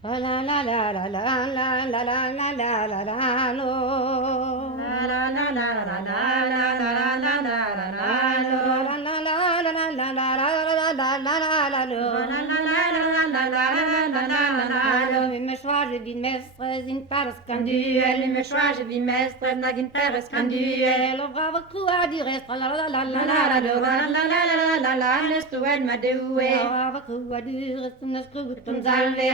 La la la la la la la la la la la la la lo. La la la la la la la la la la la la lo. La la la la la la la la la la la lo. La la la la la la la la la lo. Wie me schwaje wie mestre sind pares kan duel. Wie me schwaje wie mestre nagin pares kan duel. Of brave krua die rest la la la la la la lo. La la la la la la nestu en ma duel. Brave krua die rest en skruut om salve.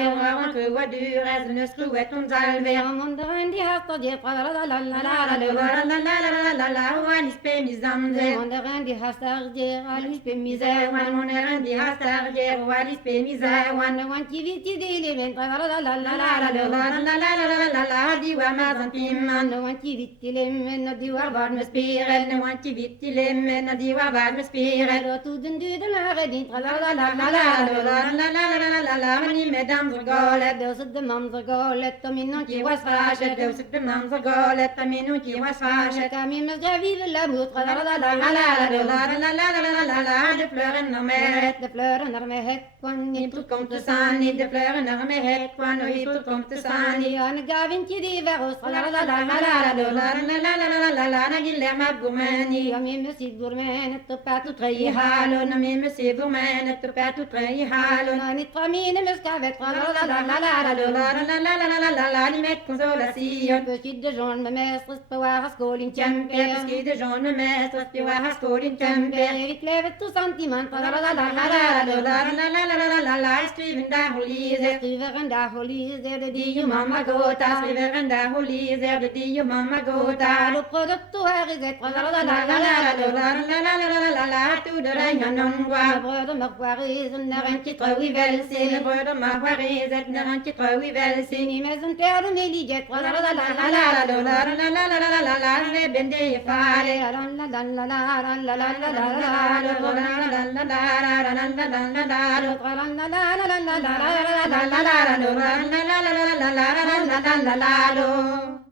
Wat duur als een skruet om salve. Onder en die hast die la la la la la la la la la la la wan is pe mi zamze. Onder en die hast die alis pe mi ze wan. Onder en die hast die alis pe mi ze wan ki vit die leven la la la la la la la die wa ma zantim wan ki vit die leven die wa var me spiren wan ki vit die leven die wa var me spiren to den du den la din la la la la la la mani mesdames regolet dos de mams regolet min qui was fâche dos de mams regolet min qui was fâche kami me vive l'amour la la la la la de fleuren naar mij de fleuren naar mij kwam niet toe komt te staan niet de fleuren naar mij kwam niet toe komt te staan niet aan gavintje die veros la la la la la na gilema gumani kami me si gourmet to pas tout trahi halo na me si gourmet to pas tout trahi halo na nit famine me scavet la la la la die met consolation petit de Jean me mestres på våra skolen kjemper petit de Jean me mestres på våra skolen kjemper vi klevet to sentiment la la la skriven der holise skriveren der holise det de jo mamma gåta skriveren der holise det de jo mamma gåta lo prodotto her i zet la to de la non gua brødre med varisen der en kitre vi vel sin brødre med varisen der en kitre vi vel sin i mesen der de miliget la bende fare la